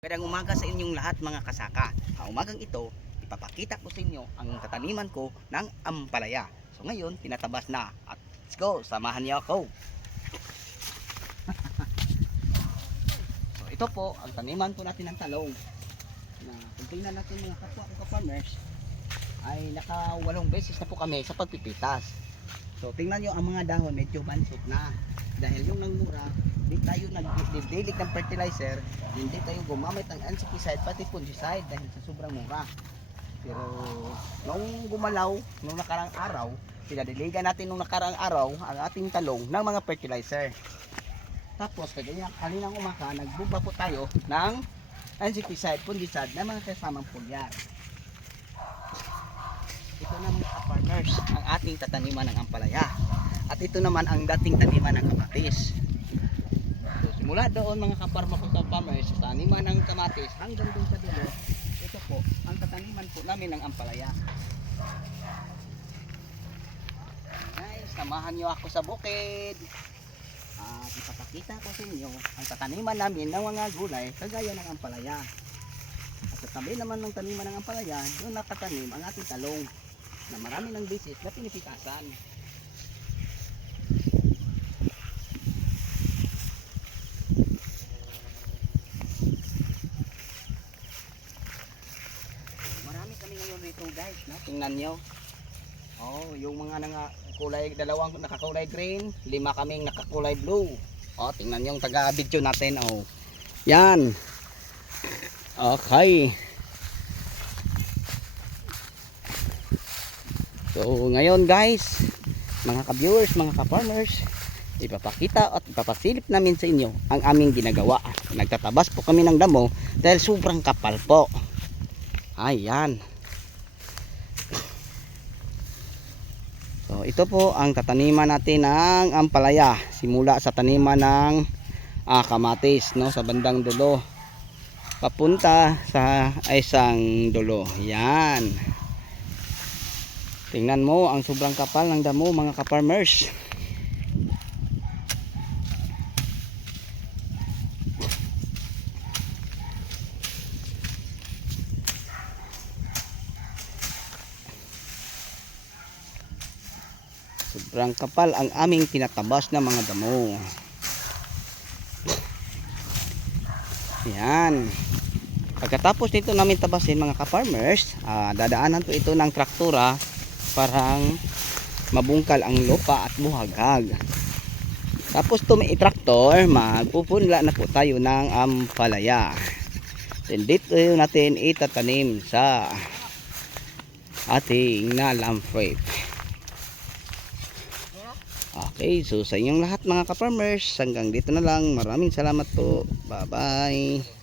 Magandang umaga sa inyong lahat mga kasaka. Ang umagang ito, ipapakita ko sa inyo ang tataniman ko ng ampalaya. So ngayon, tinatabas na. At let's go, samahan niyo ako. so ito po, ang taniman po natin ng talong. Na kung tingnan natin mga kapwa ko ka-farmers, ay nakawalong beses na po kami sa pagpipitas. So tingnan nyo ang mga dahon, medyo bansot na. Dahil yung nangmura, hindi tayo nagdidilig ng fertilizer, hindi tayo gumamit ng insecticide pati fungicide dahil sa sobrang mura. Pero nung gumalaw, nung nakarang araw, pinadiligan natin nung nakarang araw ang ating talong ng mga fertilizer. Tapos kagaya kaninang umaka, nagbumba po tayo ng insecticide, fungicide na mga kasamang pulyar. Ito na mga farmers, ang ating tataniman ng ampalaya. At ito naman ang dating taniman ng kamatis. So, simula doon mga kaparma ko sa farmers, taniman ng kamatis hanggang doon sa dulo, ito po, ang tataniman po namin ng ampalaya. Guys, samahan niyo ako sa bukid. At ipapakita ko sa inyo ang tataniman namin ng mga gulay kagaya ng ampalaya. At sa tabi naman ng taniman ng ampalaya, doon nakatanim ang ating talong na marami ng bisis na pinipitasan. Marami kami ngayon rito guys, no? tingnan nyo. Oh, yung mga nanga kulay, dalawang nakakulay green, lima kaming nakakulay blue. Oh, tingnan yung taga-video natin. Oh. Yan. Okay. So, ngayon guys, mga ka-viewers, mga ka-farmers, ipapakita at ipapasilip namin sa inyo ang aming ginagawa. Nagtatabas po kami ng damo dahil sobrang kapal po. Ayan. So, ito po ang tataniman natin ng ampalaya. Simula sa taniman ng ah, kamatis no, sa bandang dulo. Papunta sa isang dulo. Yan. Tingnan mo ang sobrang kapal ng damo mga ka-farmers. Sobrang kapal ang aming tinatabas na mga damo. Yan. Pagkatapos nito namin tabasin mga ka-farmers, ah, dadaanan po ito ng traktura parang mabungkal ang lupa at buhagag. Tapos ito may traktor, magpupunla na po tayo ng ampalaya. Then dito natin itatanim sa ating nalam fruit. Okay, so sa inyong lahat mga ka-farmers, hanggang dito na lang. Maraming salamat po. Bye-bye.